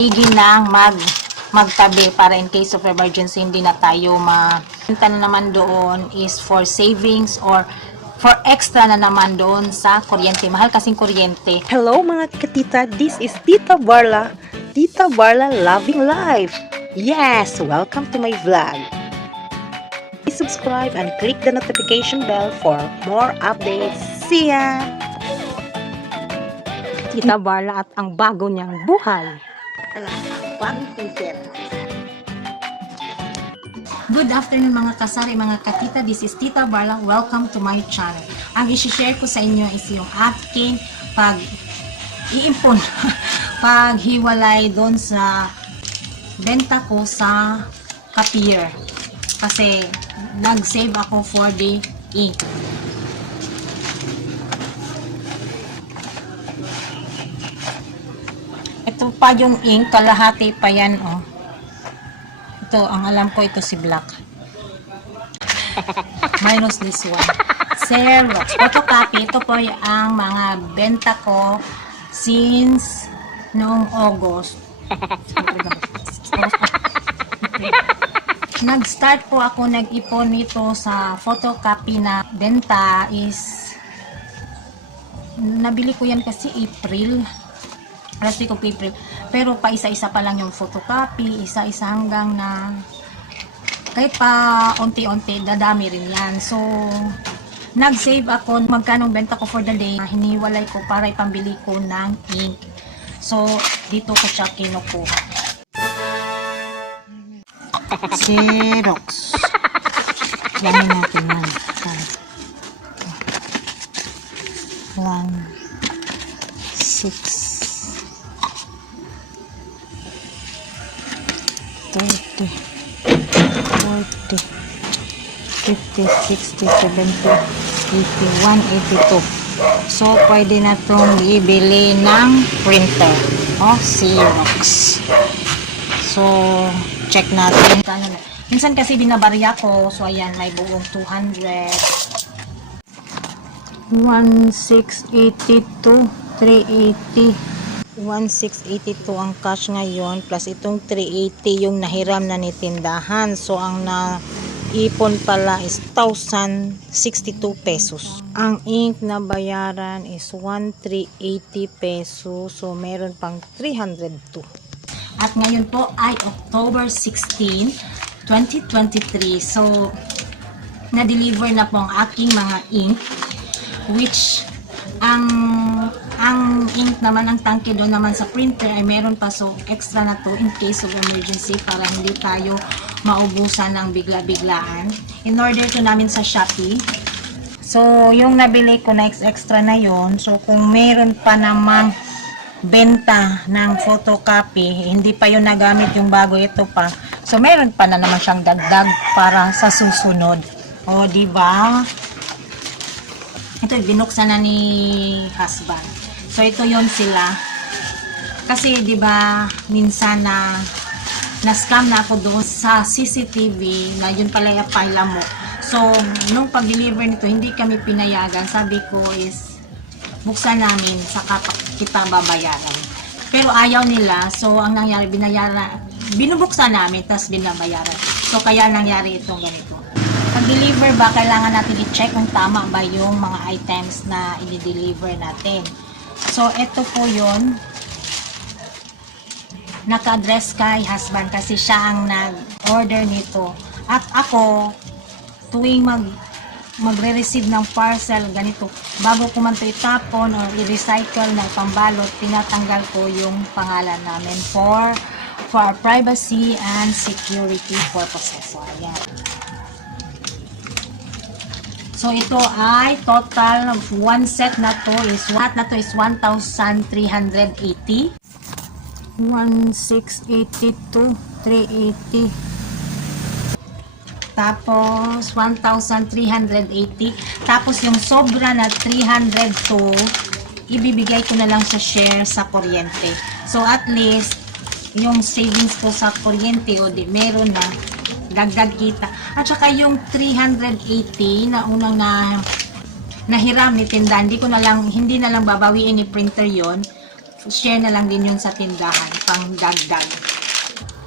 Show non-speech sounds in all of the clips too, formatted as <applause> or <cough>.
Higi na mag magtabi para in case of emergency hindi na tayo ma na naman doon is for savings or for extra na naman doon sa kuryente. Mahal kasing kuryente. Hello mga katita, this is Tita Barla. Tita Barla Loving Life. Yes, welcome to my vlog. Please subscribe and click the notification bell for more updates. See ya! Tita Barla at ang bago niyang buhay. Good afternoon mga kasari, mga katita. This is Tita Barla. Welcome to my channel. Ang isi-share ko sa inyo is yung aking pag iimpon, <laughs> paghiwalay doon sa benta ko sa Kapier. Kasi nag-save ako for the ink. Ito pa yung ink, kalahati pa yan, oh. Ito, ang alam ko ito si Black. <laughs> Minus this one. Xerox. Photocopy. Ito po ang mga benta ko since noong August. <laughs> Nag-start po ako nag-ipon nito sa photocopy na benta is nabili ko yan kasi April. Alas ko April. Pero pa isa-isa pa lang yung photocopy, isa-isa hanggang na kahit pa unti-unti, dadami rin yan. So, nag-save ako magkano benta ko for the day. Hiniwalay ko para ipambili ko ng ink. So, dito ko siya kinukuha. Xerox. Yamin natin yan. One, six, 30, 40, 50, 60, 70, 81, 82. So, pwede na itong ibili ng printer o Xerox. So, check natin. Kano na. Minsan kasi binabarya ko. So, ayan, may buong 200. 1682, 380. 1682 ang cash ngayon plus itong 380 yung nahiram na ni tindahan. So ang na ipon pala is 1,062 pesos. Ang ink na bayaran is 1,380 pesos. So meron pang 302. At ngayon po ay October 16, 2023. So na-deliver na po ang aking mga ink which ang naman ang tangke doon naman sa printer ay meron pa. So extra na to in case of emergency para hindi tayo maubusan ng bigla-biglaan. In order to namin sa Shopee. So yung nabili ko na ex- extra na yon so kung meron pa naman benta ng photocopy hindi pa yun nagamit yung bago ito pa. So meron pa na naman siyang dagdag para sa susunod. O di ba? Ito, binuksan na ni husband. So, ito yon sila. Kasi, di ba, minsan na na-scam na ako doon sa CCTV na yun pala yung pila mo. So, nung pag-deliver nito, hindi kami pinayagan. Sabi ko is, buksan namin, saka kita babayaran. Pero ayaw nila, so ang nangyari, binayaran, binubuksan namin, tapos binabayaran. So, kaya nangyari itong ganito. Pag-deliver ba, kailangan natin i-check kung tama ba yung mga items na i-deliver natin. So, ito po yun. Naka-address kay husband kasi siya ang nag-order nito. At ako, tuwing mag magre-receive ng parcel ganito, bago ko man ito itapon or i-recycle na pambalot, tinatanggal ko yung pangalan namin for for privacy and security purposes. So, ayan. So ito ay total one set na to is what na to is 1,380. 1,682, 380. Tapos 1,380. Tapos yung sobra na 302 ibibigay ko na lang sa share sa kuryente. So at least yung savings ko sa kuryente o di meron na dagdag kita. At saka yung 380 na unang na nahiram ni tindahan, hindi ko na lang, hindi na lang babawiin ni printer yon share na lang din yun sa tindahan, pang dagdag.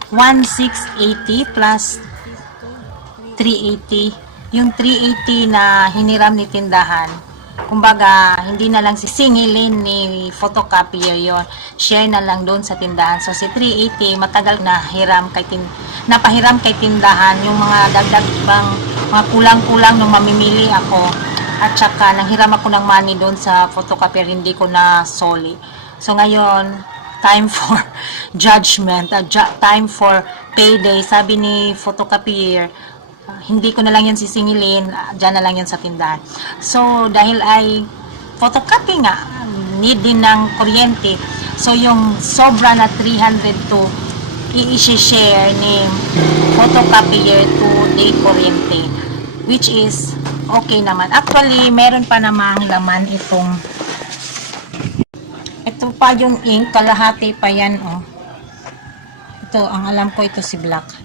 1,680 plus 380. Yung 380 na hiniram ni tindahan, kumbaga, hindi na lang sisingilin ni photocopier yon Share na lang doon sa tindahan. So, si 380, matagal na hiram kay tin napahiram kay tindahan yung mga dagdag bang mga kulang-kulang nung mamimili ako. At saka, nanghiram ako ng money doon sa photocopier, hindi ko na soli. So, ngayon, time for <laughs> judgment, uh, ju- time for payday. Sabi ni photocopier, uh, hindi ko na lang yan sisingilin, uh, dyan na lang yan sa tindahan. So, dahil ay photocopy nga, need din ng kuryente. So, yung sobra na 302, i-share ni photocopier to the kuryente. Which is, okay naman. Actually, meron pa namang laman itong ito pa yung ink, kalahati pa yan, oh. Ito, ang alam ko, ito si black.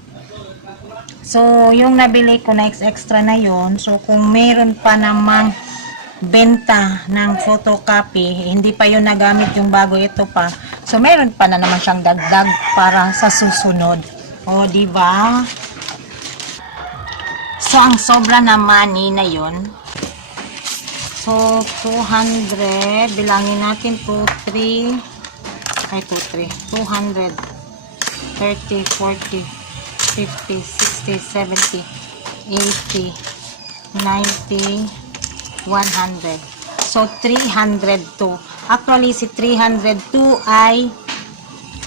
So, yung nabili ko na extra na yon so kung meron pa namang benta ng photocopy, hindi pa yun nagamit yung bago ito pa. So, meron pa na naman siyang dagdag para sa susunod. O, di ba? So, ang sobra na money na yon So, 200, bilangin natin 2, 3, ay 2, 3, 200, 30, 40, 50, 60, 70, 80, 90, 100. So, 302. Actually, si 302 ay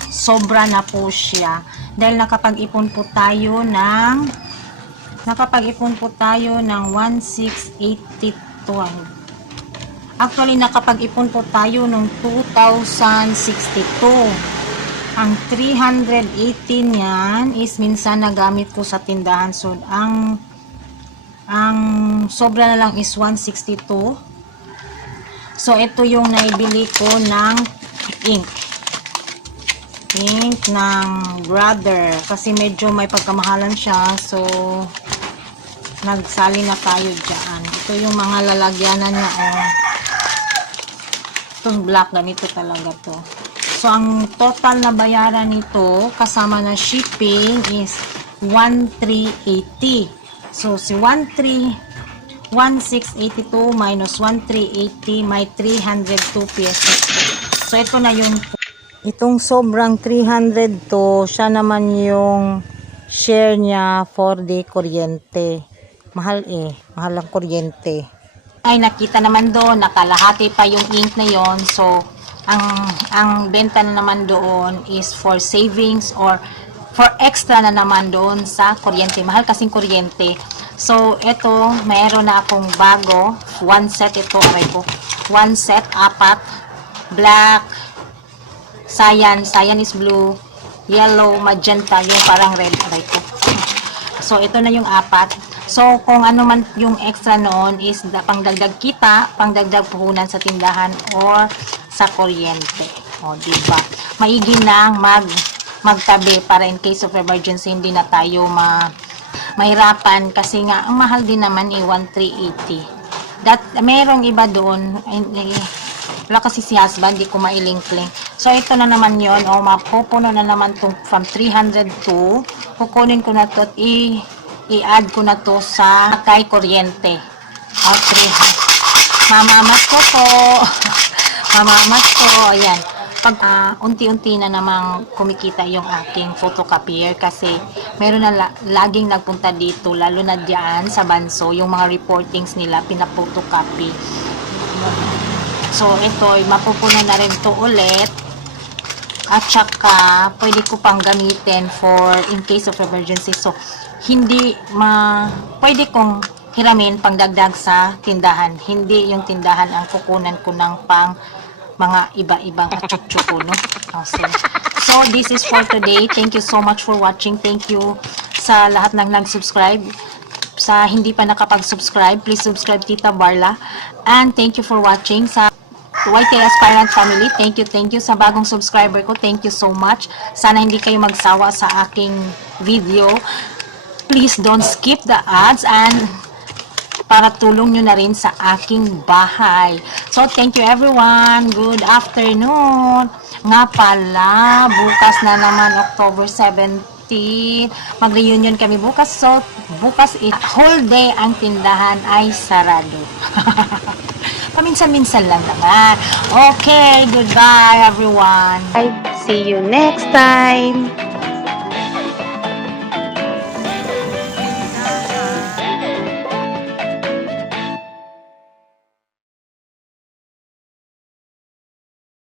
sobra na po siya. Dahil nakapag-ipon po tayo ng nakapag-ipon po tayo ng 1682. Actually, nakapag-ipon po tayo noong 2062. Ang 318 niyan is minsan nagamit ko sa tindahan. So, ang ang sobra na lang is 162. So, ito yung naibili ko ng ink. Ink ng brother. Kasi medyo may pagkamahalan siya. So, nagsali na tayo dyan. Ito yung mga lalagyanan niya. Oh. Itong black, ganito talaga to. So, ang total na bayaran nito, kasama na shipping, is 1,380. So, si 1,3, 1,682 minus 1,380, may 302 pesos. So, ito na yung Itong sobrang 300 to, siya naman yung share niya for the kuryente. Mahal eh. Mahal ang kuryente. Ay, nakita naman doon, nakalahati pa yung ink na yon So, ang, ang benta na naman doon is for savings or for extra na naman doon sa kuryente. Mahal kasing kuryente. So, ito, mayroon na akong bago. One set ito, aray ko. One set, apat. Black, cyan, cyan is blue, yellow, magenta, yung parang red, aray ko. So, ito na yung apat. So, kung ano man yung extra noon is da, pangdagdag kita, pangdagdag puhunan sa tindahan or sa kuryente. O, diba? Maigi nang mag, magtabi para in case of emergency, hindi na tayo ma, mahirapan kasi nga, ang mahal din naman eh, 1,380. That, merong iba doon, eh, wala kasi si husband, di ko mailing-kling. So, ito na naman yon o mapupuno na naman tong from 302. Kukunin ko na to at i- i-add ko na to sa kay kuryente. O, 300. Mamamas ko po. <laughs> Mamamas ko. Ayan. Pag ah, unti-unti na namang kumikita yung aking photocopier kasi meron na la- laging nagpunta dito lalo na diyan sa Banso yung mga reportings nila pinapotocopy So, ito, mapupuno na rin to ulit. At saka, pwede ko pang gamitin for in case of emergency. So, hindi ma... Pwede kong hiramin pang dagdag sa tindahan. Hindi yung tindahan ang kukunan ko ng pang mga iba-ibang katsutsuko, no? Oh, so, so, this is for today. Thank you so much for watching. Thank you sa lahat ng nag-subscribe sa hindi pa nakapag-subscribe, please subscribe Tita Barla. And thank you for watching sa YT Aspirant Family. Thank you, thank you sa bagong subscriber ko. Thank you so much. Sana hindi kayo magsawa sa aking video. Please don't skip the ads and para tulong nyo na rin sa aking bahay. So, thank you everyone. Good afternoon. Nga pala, bukas na naman October 17. Mag-reunion kami bukas. So, bukas it whole day ang tindahan ay sarado. <laughs> Paminsan-minsan lang naman. Okay, goodbye everyone. I see you next time.